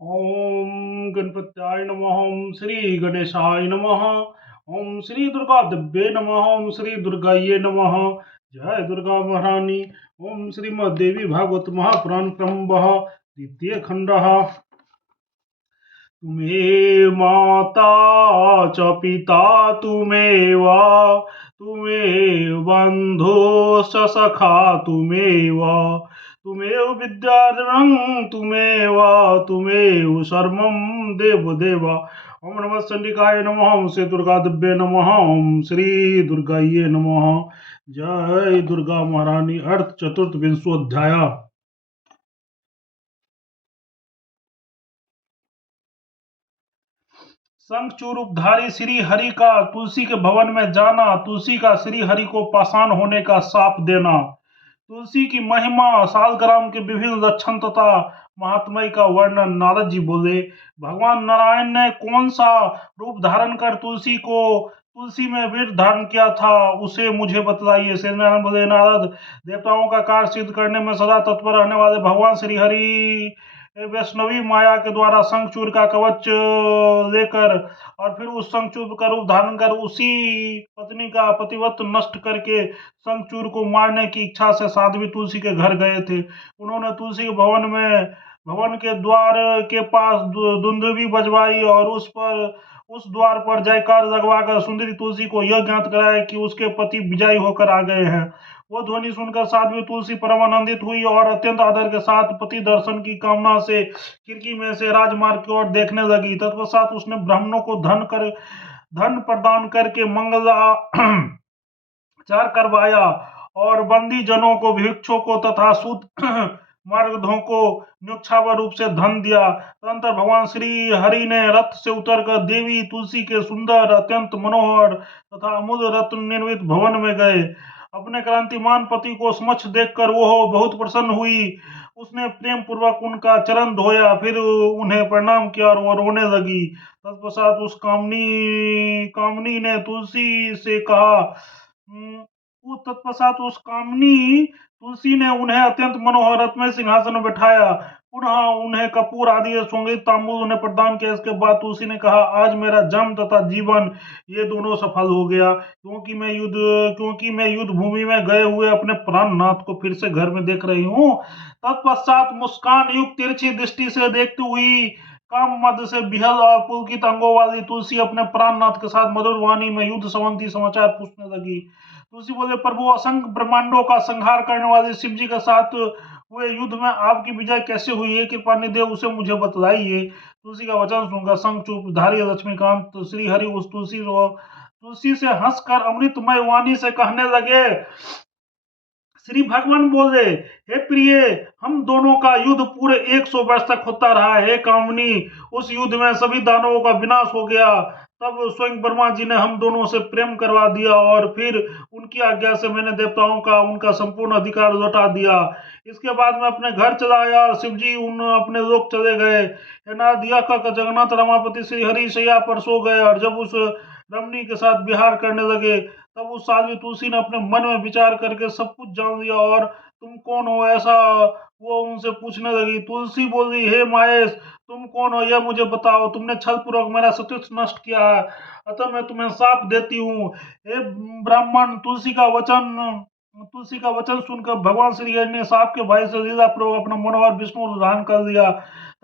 ओम गणपत्याय नमः। ओम श्री गणेशाय नमः। ओम श्री दुर्गा दिव्ये नमः। ओम श्री दुर्गाये नमः। जय दुर्गा महारानी। ओम श्रीमद्देवी भागवत महापुराण क्रमः द्वितीय खंडः। तुम्हें माता च पिता तुमेव, तुमेव बन्धुश्च सखा तुमेव, तुमेव विद्याधरं तुमेव, तुमेव सर्वं देवदेव। ओम नमः चंडिकाय नमः। ओम श्री दुर्गा दिव्ये नमः। ओम श्री दुर्गाये नमः। जय दुर्गा महारानी। अर्थ चतुर्थ विंशोध्याय। शंखचूर उपधारी श्री हरि का तुलसी के भवन में जाना, तुलसी का श्री हरि को पाषाण होने का शाप देना, तुलसी की महिमा, सालग्राम के विभिन्न लक्षण तथा महात्म्य का वर्णन। नारद जी बोले, भगवान नारायण ने कौन सा रूप धारण कर तुलसी में वीर धारण किया था, उसे मुझे बतलाइए। श्री नारायण बोले, नारद, देवताओं का कार्य सिद्ध करने में सदा तत्पर रहने वाले भगवान श्री हरि वैष्णवी माया के द्वारा शंखचूर का कवच लेकर और फिर उस शंखचूर का रूप धारण कर उसी पत्नी का पतिव्रत नष्ट करके शंखचूर को मारने की इच्छा से साध्वी तुलसी के घर गए थे। उन्होंने तुलसी के भवन के द्वार के पास दुंदुभी बजवाई और उस द्वार पर जयकार लगवाकर सुंदरी तुलसी को यह ज्ञात कराया कि उसके पति विजयी होकर आ गए हैं। वो ध्वनि सुनकर साध्वी तुलसी परम आनंदित हुई और अत्यंत आदर के साथ पति दर्शन की कामना से खिड़की में से राजमार्ग की ओर देखने लगी। तत्पश्चात उसने ब्राह्मणों को धन प्रदान करके मंगलाचार करवाया और बंदी जनों को, भिक्षुओं को तथा सूत मार्गधों को न्योछावर रूप से धन दिया। तदनंतर भगवान श्री हरि ने रथ से उतरकर देवी तुलसी के सुंदर, अत्यंत मनोहर तथा अमूल्य रत्न निर्मित भवन में गए। अपने क्रांतिमान पति को समक्ष देखकर वह बहुत प्रसन्न हुई। उसने प्रेम पूर्वक उनका चरण धोया, फिर उन्हें प्रणाम किया और वह रोने लगी। तत्पश्चात उस कामनी ने तुलसी से कहा तत्पश्चात उस कामनी तुलसी ने उन्हें अत्यंत मनोहर रत्नमय सिंहासन में बैठाया, पुनः उन्हें कपूर आदि सुगंधित तांबूल उन्हें प्रदान किया। इसके बाद तुलसी ने कहा, आज मेरा जन्म तथा जीवन ये दोनों सफल हो गया, क्योंकि मैं युद्ध भूमि में गए हुए अपने प्राणनाथ को फिर से घर में देख रही हूँ। तत्पश्चात मुस्कान युक्त तिरछी दृष्टि से देखती हुई काम मध्य से बिहल और पुलकित अंगों वाली तुलसी अपने प्राणनाथ के साथ मधुर वाणी में युद्ध संबंधी समाचार पूछने लगी। तुलसी बोले, प्रभु, असंख्य ब्रह्मांडों का संहार करने वाले शिव जी के साथ हुए युद्ध में आपकी विजय कैसे हुई है? कृपा निधि उसे मुझे बतलाइए। तुलसी का वचन सुनकर शंखचूर धारी लक्ष्मीकांत श्री हरि उस तुलसी से हंसकर अमृतमय वाणी से कहने लगे। श्री भगवान बोले, हे प्रिय, हम दोनों का युद्ध पूरे 100 वर्ष तक होता रहा है। कामनी, उस युद्ध में सभी दानवों का विनाश हो गया। तब स्वयं ब्रह्मा जी ने हम दोनों से प्रेम करवा दिया और फिर उनकी आज्ञा से मैंने देवताओं का उनका संपूर्ण अधिकार लौटा दिया। इसके बाद मैं अपने घर चला आया और शिव जी अपने लोक चले गए। दिया का जगन्नाथ रमापति श्री हरि शैया पर सो गए और जब उस रमणी के साथ विहार करने लगे तब उस साध्वी तुलसी ने अपने मन में विचार करके सब कुछ जान लिया और तुम कौन हो, ऐसा वो उनसे पूछने लगी। तुलसी बोली, हे महेश, तुम कौन हो यह मुझे बताओ। तुमने छल पूर्वक मेरा सतीर्थ नष्ट किया है, अतः मैं तुम्हें शाप देती हूँ। हे ब्राह्मण, तुलसी का वचन सुनकर भगवान श्री हरि ने शाप के भय से लीला पूर्वक अपना मनोहर विष्णु धारण कर लिया।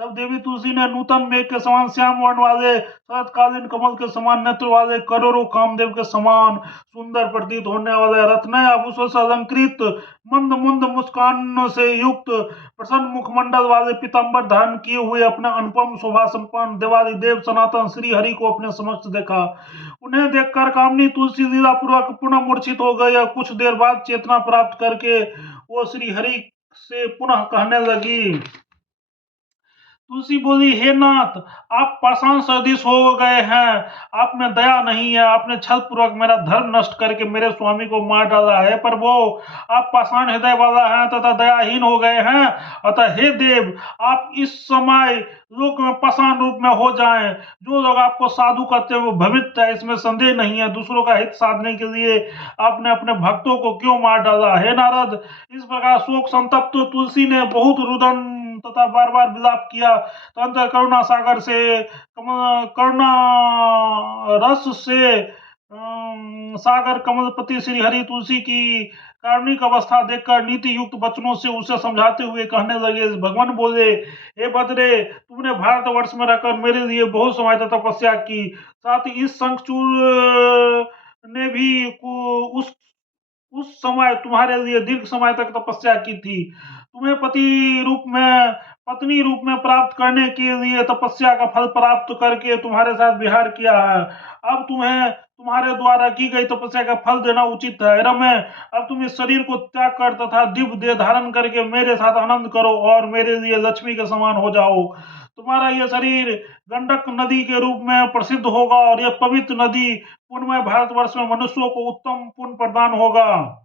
तब देवी तुलसी ने नूतन मेघ के समान श्याम वर्ण वाले, शरतकालीन कमल के समान नेत्र वाले, करोड़ों कामदेव के समान सुंदर प्रतीत होने वाले, रत्नमय आभूषण से अलंकृत, मंद मंद मुस्कान से युक्त, प्रसन्न मुखमंडल वाले, पीतांबर धारण किए हुए अपने अनुपम शोभा संपन्न देवादि देव सनातन श्री हरि को अपने समक्ष देखा। उन्हें देखकर कामनी तुलसी लीला पूर्वक पुनः मूर्छित हो गई। कुछ देर बाद चेतना प्राप्त करके वो श्री हरि से पुनः कहने लगी। तुलसी बोली, हे नाथ, आप पाषाण सदृश हो गए हैं, आप में दया नहीं है। आपने छल पूर्वक मेरा धर्म नष्ट करके मेरे स्वामी को मार डाला है। पर वो आप पाषाण हृदय वाला हैं तथा दयाहीन हो गए हैं। अतः हे देव, आप इस समय लोक में पाषाण रूप में हो जाएं। जो लोग आपको साधु कहते हैं वो भ्रमित है, इसमें संदेह नहीं है। दूसरों का हित साधने के लिए आपने अपने भक्तों को क्यों मार डाला? हे नारद, इस प्रकार शोक संतप्त तुलसी ने बहुत रुदन तथा बार बार विलाप किया। तदंतर करुणा सागर से करुणा रस से सागर कमलपति श्री हरि तुलसी की कारुणिक अवस्था देखकर नीति युक्त वचनों से उसे समझाते हुए कहने लगे। भगवान बोले, हे भद्रे, तुमने भारतवर्ष में रहकर मेरे लिए बहुत समय तक तपस्या की, साथ ही इस शंखचूड़ ने भी उस समय तुम्हारे लिए दीर्घ समय तक तपस्या की थी। तुम्हें पत्नी रूप में प्राप्त करने के लिए तपस्या का फल प्राप्त करके तुम्हारे साथ विहार किया है। अब तुम्हें तुम्हारे द्वारा की गई तपस्या का फल देना उचित है। रमे, अब तुम इस शरीर को त्याग कर तथा दिव्य देह धारण करके मेरे साथ आनंद करो और मेरे लिए लक्ष्मी के समान हो जाओ। तुम्हारा यह शरीर गंडक नदी के रूप में प्रसिद्ध होगा और यह पवित्र नदी पुण्यमय भारतवर्ष में मनुष्यों को उत्तम पुण्य प्रदान होगा,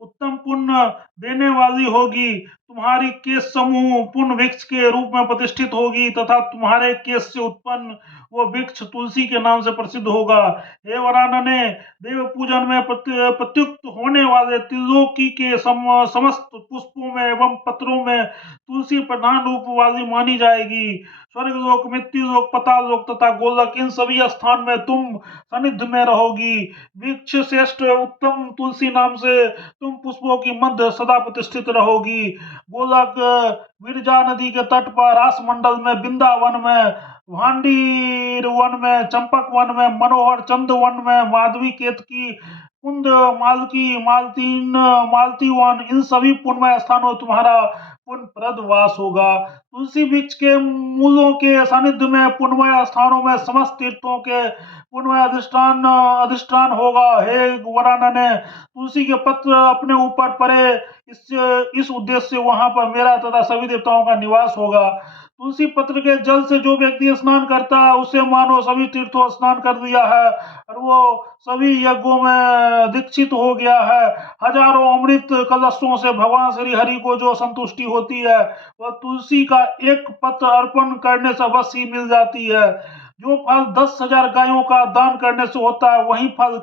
उत्तम पुण्य देने वाली होगी। तुम्हारी केश समूह पुण्य वृक्ष के रूप में प्रतिष्ठित होगी तथा तुम्हारे केश से उत्पन्न वो वृक्ष तुलसी के नाम से प्रसिद्ध होगा। हे वरानने, देव पूजन में प्रत्युक्त होने वाले त्रिलोकी के समस्त पुष्पों में एवं पत्रों में तुलसी प्रधान रूप वाली मानी जाएगी। स्वर्ग लोक, मृत्यु लोक, पताल लोक तथा गोलक, इन सभी स्थान में तुम सानिध्य में रहोगी। वृक्ष श्रेष्ठ उत्तम तुलसी नाम से तुम पुष्पों की मध्य सदा प्रतिष्ठित रहोगी। गोलक, विरजा नदी के तट पर, रासमंडल में, वृंदावन में, भांडीर वन में, चंपक वन में, मनोहर चंद वन में, माधवी केतकी, कुंद, मालती वन, इन सभी पुण्यमय स्थानों तुम्हारा पुण्यप्रद वास होगा। तुलसी वृक्ष के मूलों के सानिध्य में पुण्यमय स्थानों में समस्त तीर्थों के पुण्यमय अधिष्ठान होगा। हे वरानने, तुलसी के पत्र अपने ऊपर पड़े, इस उद्देश्य से वहां पर मेरा तथा सभी देवताओं का निवास होगा। तुलसी पत्र के जल से जो व्यक्ति स्नान करता है उसे मानो सभी तीर्थों स्नान कर दिया है और वो सभी यज्ञों में दीक्षित हो गया है। हजारों अमृत कलशों से भगवान श्री हरि को जो संतुष्टि होती है वह तुलसी का एक पत्र अर्पण करने से अवश्य ही मिल जाती है। जो फल 10,000 गायों का दान करने से होता है वही फल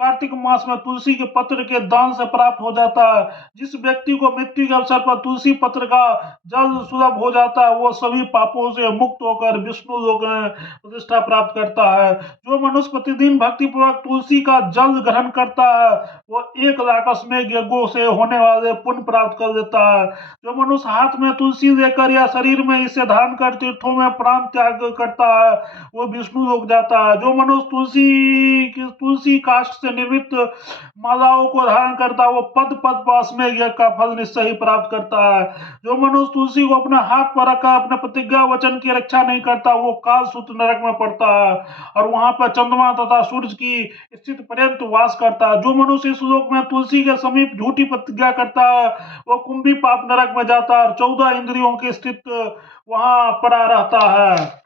कार्तिक मास में तुलसी के पत्र के दान से प्राप्त हो जाता है। जिस व्यक्ति को मृत्यु के अवसर पर तुलसी पत्र का जल सुलभ हो जाता है वो सभी पापों से मुक्त होकर विष्णु लोक में प्रतिष्ठा प्राप्त करता है। जो मनुष्य प्रतिदिन भक्ति पूर्वक तुलसी का जल ग्रहण करता है वो 1,00,000 अश्वमेध यज्ञों से होने वाले पुण्य प्राप्त कर लेता है। जो मनुष्य हाथ में तुलसी लेकर या शरीर में इसे धारण कर तीर्थों में प्राण त्याग करता है वो विष्णु लोक जाता है। जो मनुष्य तुलसी काष्ठ से निर्मित मालाओं को धारण करता है वो पद पद पास में यज्ञ का फल निश्चय ही प्राप्त करता है। जो मनुष्य तुलसी को अपने हाथ पर रखकर अपने प्रतिज्ञा वचन की रक्षा नहीं करता वो काल सूत्र नरक में पड़ता है और वहां पर चंद्रमा तथा सूर्य की स्थिति पर्यंत वास करता है। जो मनुष्य इस लोक में तुलसी के समीप झूठी प्रतिज्ञा करता है वो कुंभी पाप नरक में जाता है और 14 इंद्रियों की स्थिति वहां पड़ा रहता है।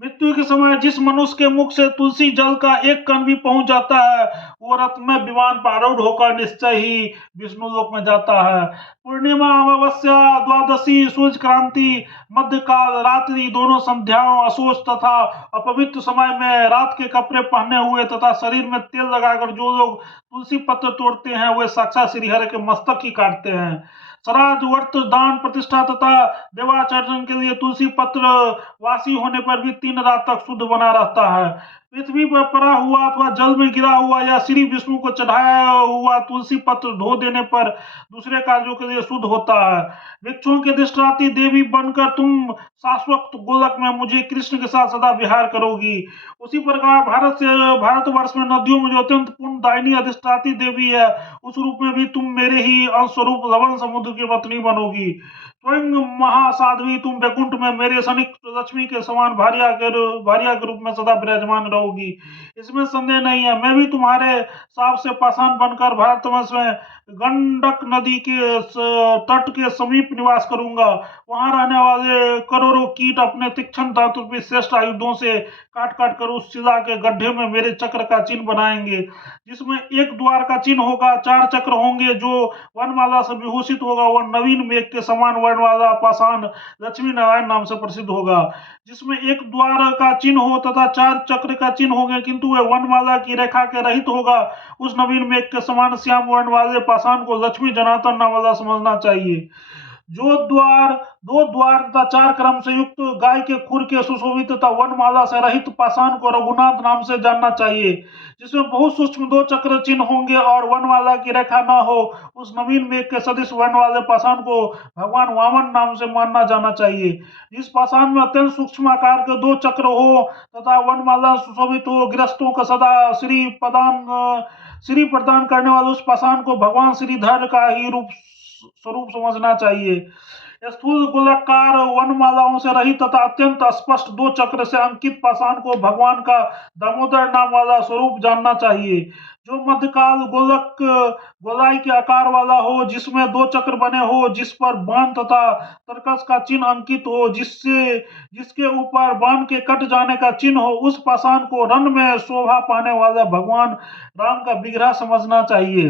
मृत्यु के समय जिस मनुष्य के मुख से तुलसी जल का एक कण भी पहुंच जाता है वो रथ में विमान पर आरूढ़ होकर निश्चय ही विष्णु लोक में जाता है। पूर्णिमा, अमावस्या, द्वादशी, सूर्य क्रांति, मध्यकाल, रात्रि, दोनों संध्याओं, अशोच तथा अपवित्र समय में रात के कपड़े पहने हुए तथा शरीर में तेल लगाकर जो लोग तुलसी पत्र तोड़ते हैं वे साक्षात श्रीहरि के मस्तक ही काटते हैं। श्राद्ध, व्रत, दान, प्रतिष्ठा तथा देवाचरण के लिए तुलसी पत्र वासी होने पर भी 3 रात तक शुद्ध बना रहता है। पृथ्वी पर पड़ा हुआ अथवा जल में गिरा हुआ या श्री विष्णु को चढ़ाया हुआ तुलसी पत्र धो देने पर दूसरे कार्यों के लिए शुद्ध होता है। वृक्षों के अधिष्ठात्री देवी बनकर तुम शाश्वत गोलक में मुझे कृष्ण के साथ सदा विहार करोगी। उसी प्रकार भारतवर्ष में नदियों में जो अत्यंत पुण्यदायिनी अधिष्ठात्री देवी है उस रूप में भी तुम मेरे ही अंश स्वरूप लवण समुद्र की पत्नी बनोगी। स्वयं महासाध्वी तुम वैकुंठ में मेरे सनिक लक्ष्मी के समान भार्या के रूप में सदा विराजमान रहोगी, इसमें संदेह नहीं है। मैं भी तुम्हारे साप से पाषाण बनकर भारतवर्ष में गंडक नदी के तट के समीप निवास करूंगा। वहां रहने वाले करोड़ों कीट अपने तीक्ष्ण दांतों श्रेष्ठ आयुधों से काट काट कर उस शिला के गड्ढे में मेरे चक्र का चिन्ह बनाएंगे, जिसमें एक द्वार का चिन्ह होगा, 4 चक्र होंगे। जो वनमाला से विभूषित होगा वह नवीन मेघ के समान वर्ण वर्ण वाला पाषाण लक्ष्मी नारायण नाम से प्रसिद्ध होगा, जिसमें एक द्वार का चिन्ह हो तथा 4 चक्र का चिन्ह होंगे, किंतु वह वर्णमाला की रेखा के रहित होगा। उस नवीन मेघ के समान श्याम वर्ण वाले पाषाण को लक्ष्मी जनार्दन नाम वाला समझना चाहिए। जो द्वार 2 द्वार तथा 4 क्रम से युक्त गाय के खुर के सुशोभित तथा वर्णमाला से रहित पाषाण को रघुनाथ नाम से जानना चाहिए, जिसमें बहुत सूक्ष्म 2 चक्र चिन्ह होंगे और वर्णमाला की रेखा न हो। उस नवीन मेघ के सदृश वर्ण वाले पाषाण को भगवान वामन नाम से मानना जाना चाहिए। जिस पाषाण में अत्यंत सूक्ष्म आकार के 2 चक्र हो तथा वर्णमाला सुशोभित हो, गृहस्थों का सदा श्री प्रदान करने वाले उस पाषाण को भगवान श्रीधर का ही स्वरूप समझना चाहिए। स्थूल गोलाकार वर्णमालाओं से रहित तथा अत्यंत स्पष्ट 2 चक्र से अंकित पाषाण को भगवान का दामोदर नाम वाला स्वरूप जानना चाहिए। जो मध्यकाल गोलाई के आकार वाला हो, जिसमें 2 चक्र बने हो, जिस पर बाण तथा तरकस का चिन्ह अंकित हो, जिसके ऊपर बाण के कट जाने का चिन्ह हो, उस पाषाण को रण में शोभा पाने वाला भगवान राम का विग्रह समझना चाहिए।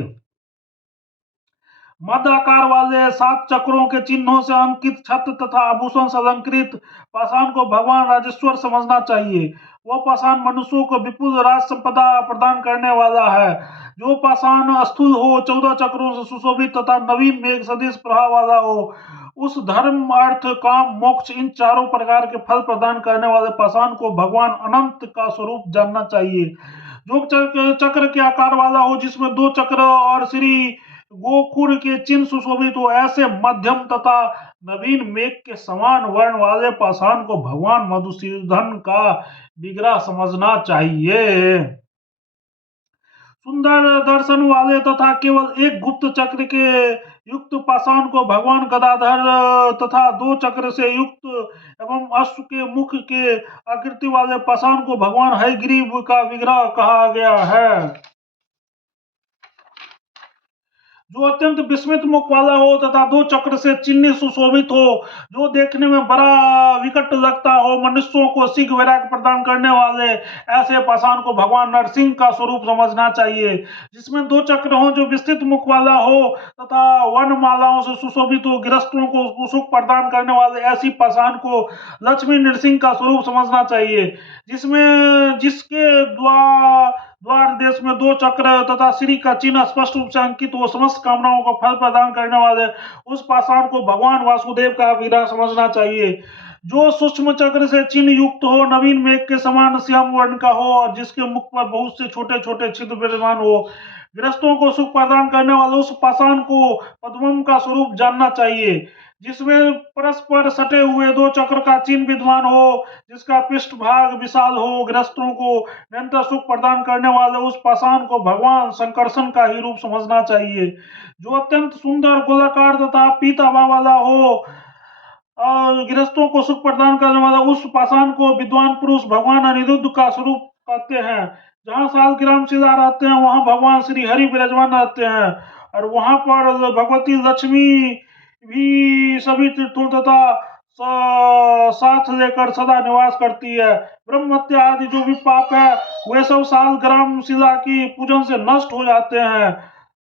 मध्य आकार वाले 7 चक्रों के चिन्हों से अंकित छत्र तथा आभूषण से अलंकृत पाषाण को भगवान राजेश्वर समझना चाहिए। वह पाषाण मनुष्यों को विपुल राज संपदा प्रदान करने वाला है। जो पाषाण स्थूल हो, 14 चक्रों से सुशोभित तथा नवीन मेघ सदृश प्रभाव वाला हो, उस धर्म अर्थ काम मोक्ष इन चारों प्रकार के फल प्रदान करने वाले पाषाण को भगवान अनंत का स्वरूप जानना चाहिए। जो चक्र के आकार वाला हो, जिसमें 2 चक्र और श्री गोखुर के चिन्ह सुशोभित हो, ऐसे मध्यम तथा नवीन मेघ के समान वर्ण वाले पाषाण को भगवान मधुसूदन का विग्रह समझना चाहिए। सुंदर दर्शन वाले तथा केवल एक गुप्त चक्र के युक्त पाषाण को भगवान गदाधर तथा 2 चक्र से युक्त एवं अश्व के मुख के आकृति वाले पाषाण को भगवान हयग्रीव का विग्रह कहा गया है। जो अत्यंत विस्मित मुख वाला हो तथा 2 चक्र से चिन्ह सुशोभित हो, जो देखने में बड़ा विकट लगता हो, मनुष्यों को शीघ्र वैराग्य प्रदान करने वाले ऐसे पाषाण को भगवान नरसिंह का स्वरूप समझना चाहिए। जिसमें 2 चक्र हो, जो विस्तृत मुख वाला हो तथा वर्णमालाओं से सुशोभित हो, गृहस्थों को सुख प्रदान करने वाले ऐसी पाषाण को लक्ष्मी नरसिंह का स्वरूप समझना चाहिए। जिसके द्वार देश में 2 चक्र तथा श्री का चिन्ह स्पष्ट रूप से अंकित हो, समस्त कामनाओं को फल प्रदान करने वाले उस पाषाण को भगवान वासुदेव का विग्रह समझना चाहिए। जो सूक्ष्म चक्र से चिन्ह युक्त हो, नवीन मेघ के समान श्याम वर्ण का हो और जिसके मुख पर बहुत से छोटे छोटे छिद्र विद्यमान हो, गृहस्थों को सुख प्रदान करने वाले उस पाषाण को पद्मम का स्वरूप जानना चाहिए। जिसमें परस्पर सटे हुए 2 चक्र का चिन्ह विद्यमान हो, जिसका पृष्ठ भाग विशाल हो, गृहस्थों को निरंतर सुख प्रदान करने वाले उस पाषाण को भगवान शंकरसन का ही रूप समझना चाहिए। जो अत्यंत सुंदर गोलाकार तथा पीताभा वाला हो और गृहस्थों को सुख प्रदान करने वाला उस पाषाण को विद्वान पुरुष भगवान अनिरुद्ध का स्वरूप कहते हैं। जहाँ सालग्राम शिला रहते हैं, वहाँ भगवान श्री हरि विराजमान रहते हैं और वहां पर भगवती लक्ष्मी भी सभी तीर्थों तथा साथ लेकर सदा निवास करती है। ब्रह्म हत्या आदि जो भी पाप है, वे सब सालग्राम शिला की पूजन से नष्ट हो जाते हैं।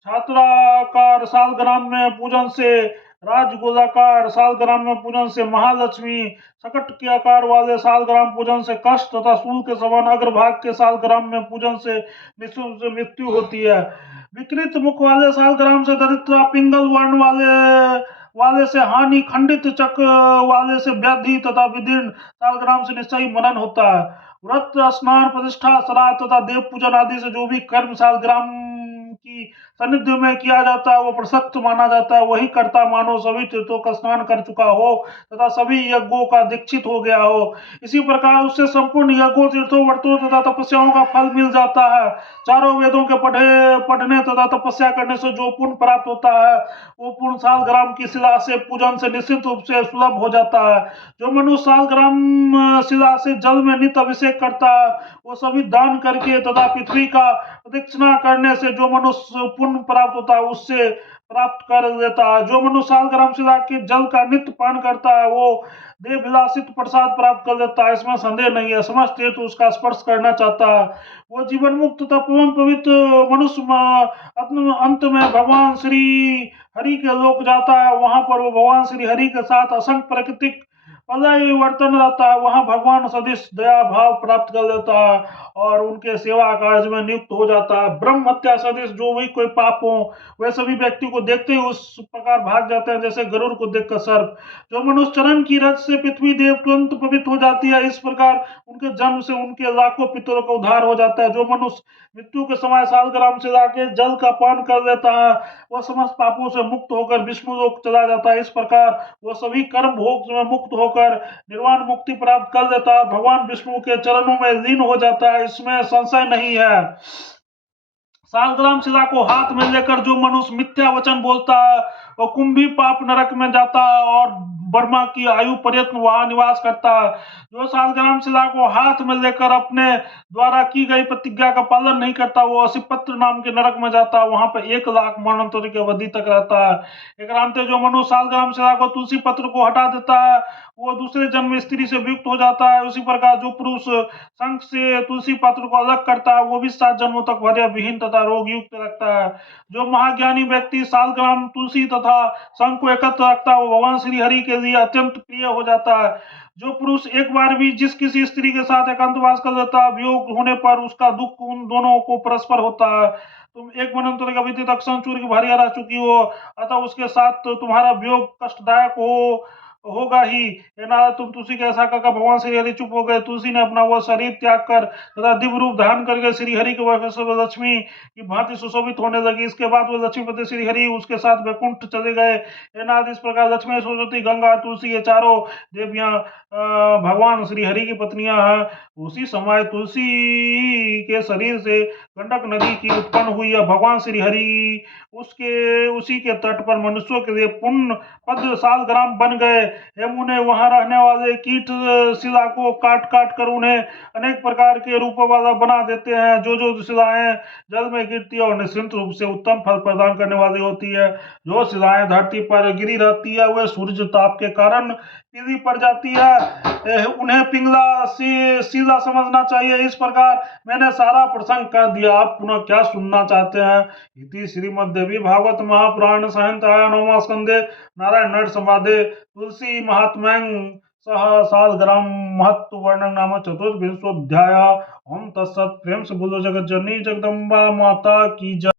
छात्राकार सालग्राम में पूजन से, राजगोलाकार सालग्राम में पूजन से महालक्ष्मी, सकट के आकार वाले सालग्राम पूजन से कष्ट तथा सूल के समान अग्रभाग के सालग्राम में पूजन से मृत्यु होती है। विकृत मुख वाले सालग्राम से दरिद्रता, पिंगल वर्ण वाले से हानि, खंडित चक्र वाले से व्याधि तथा विदीर्ण सालग्राम से निश्चयी मनन होता है। व्रत, स्नान, प्रतिष्ठा, श्राद्ध तथा देव पूजन आदि से जो भी कर्म सालग्राम की सानिध्य में किया जाता है, वो प्रसक्त माना जाता है। वही कर्ता मानो सभी तीर्थों का स्नान कर चुका हो तथा सभी यज्ञों का दीक्षित हो गया हो। इसी प्रकार उससे संपूर्ण यज्ञों, तीर्थों, व्रतों तथा तपस्याओं का फल मिल जाता है। चारों वेदों के पढ़ने तथा तपस्या करने से जो पुण्य प्राप्त होता है, वो पुण्य सालग्राम की शिला से पूजन से निश्चित रूप से सुलभ हो जाता है। जो मनुष्य सालग्राम शिला से जल में नित्य अभिषेक करता है, वो सभी दान करके तथा पृथ्वी का प्रदक्षिणा करने से जो मनुष्य पुण्य प्राप्त होता है, उससे प्राप्त कर देता है। जो मनुष्य सालग्राम शिला के जल का नित्य पान करता है वो देवविलासित प्रसाद प्राप्त कर देता है, इसमें संदेह नहीं है। समस्त हेतु उसका स्पर्श करना चाहता है, वो जीवन मुक्त तथा परम पवित्र मनुष्य अंत में भगवान श्री हरि के लोक जाता है। वहां पर वो भगवान श्री हरि के साथ असंख्य प्राकृतिक परिवर्तन रहता है, वहां भगवान सदिश दया भाव प्राप्त कर लेता है और उनके सेवा कार्य में नियुक्त हो जाता है। ब्रह्म हत्या सदिश जो भी कोई पाप हो वे सभी व्यक्ति को देखते ही उस प्रकार भाग जाते हैं जैसे गरुड़ को देखकर सर्प। जो मनुष्य चरण की रज से पृथ्वी देव तुरंत पवित्र हो जाती है, इस प्रकार उनके जन्म से उनके लाखों पितरों का उद्धार हो जाता है। जो मनुष्य मृत्यु के समय सालग्राम से जाके जल का पान कर लेता है वह समस्त पापों से मुक्त होकर विष्णु लोक चला जाता है। इस प्रकार वह सभी कर्म भोग में मुक्त होकर निर्वाण मुक्ति प्राप्त कर लेता है, भगवान विष्णु के चरणों में लीन हो जाता है, इसमें संशय नहीं है। सालग्राम शिला को हाथ में लेकर जो मनुष्य मिथ्या वचन बोलता है वो कुंभी पाप नरक में जाता है और ब्रह्मा की आयु पर्यंत वहां निवास करता है। जो सालग्राम शिला को हाथ में लेकर अपने द्वारा की गई प्रतिज्ञा का पालन नहीं करता वो असिपत्र नाम के नरक में जाता है, वहां पर 1,00,000 मरणोत्तर की अवधि तक रहता है। एक जो मनुष्य सालग्राम शिला को तुलसी पत्र को हटा देता है वो दूसरे जन्म में स्त्री से वियुक्त हो जाता है। उसी प्रकार जो पुरुष शंख से तुलसी पत्र को अलग करता है वो भी 7 जन्मों तक भय विहीन तथा रोग युक्त रखता है। जो महाज्ञानी व्यक्ति सालग्राम तुलसी तथा शंख को एकत्र रखता है वो भगवान श्री हरि के लिए अत्यंत प्रिय हो जाता है। जो पुरुष एक बार भी जिस किसी स्त्री के साथ एकांतवास कर लेता है वियोग होने पर उसका दुख उन दोनों को परस्पर होता है। तुम एक मनंतर का बीते तक संचूर की भारी हरा चुकी हो, अतः उसके साथ तुम्हारा वियोग कष्टदायक होगा ही। ये नारद तुम तुलसी के ऐसा कहकर भगवान श्री हरि चुप हो गए। तुलसी ने अपना वह शरीर त्याग कर तथा दिव्य रूप धारण करके श्री हरि के वक्ष लक्ष्मी की भांति सुशोभित होने लगी। इसके बाद वो लक्ष्मीपति श्री हरि उसके साथ वैकुंठ चले गए। हे नारद इस प्रकार लक्ष्मी सरस्वती गंगा तुलसी ये चारों देवियां भगवान श्री हरि की पत्नियां हैं। उसी समय तुलसी के शरीर से गंडक नदी की उत्पन्न हुई। भगवान श्री हरि उसी के तट पर मनुष्यों के लिए पुण्य पद सालग्राम बन गए। हे मुने वहां रहने वाले कीट शिला को काट काट कर उन्हें अनेक प्रकार के रूप वाला बना देते हैं। जो शिलाएं जल में गिरती है और निश्चित रूप से उत्तम फल प्रदान करने वाली होती है। जो शिलाएं धरती पर गिरी रहती है वे सूर्य ताप के कारण पीली पड़ जाती है, उन्हें पिंगला शिला समझना चाहिए। इस प्रकार मैंने सारा प्रसंग कर दिया, आप पुनः क्या सुनना चाहते हैं? इति श्रीमद्देवी भागवत महापुराण संहितायां नवमा स्कंदे नारायण नर संवादे तुलसी महात्म्यं सह सालग्राम महत्व वर्णन नाम चतुर्विंशोऽध्याय। ओम तत्सत्। प्रेम से बोलो जगत जननी जगदम्बा माता की जय।